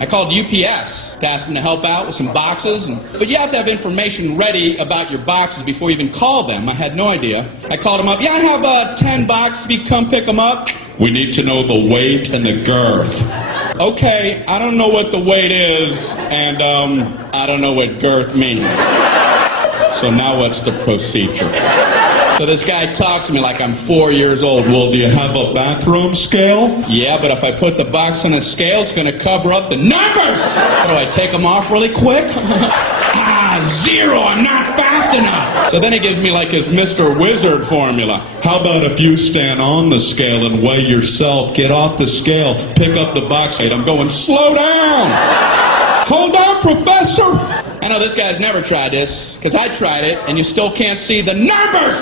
I called UPS to ask them to help out with some boxes, but you have to have information ready about your boxes before you even call them. I had no idea. I called them up. Yeah, I have 10 boxes. If you come pick them up. We need to know the weight and the girth. Okay, I don't know what the weight is, and I don't know what girth means. So now what's the procedure? So this guy talks to me like I'm 4 years old. Well, do you have a bathroom scale? Yeah, but if I put the box on a scale, it's going to cover up the numbers. What, do I take them off really quick? 0, I'm not fast enough. So then he gives me like his Mr. Wizard formula. How about if you stand on the scale and weigh yourself, get off the scale, pick up the box, I'm going, slow down. Hold on, Professor. I know this guy's never tried this, because I tried it, and you still can't see the numbers!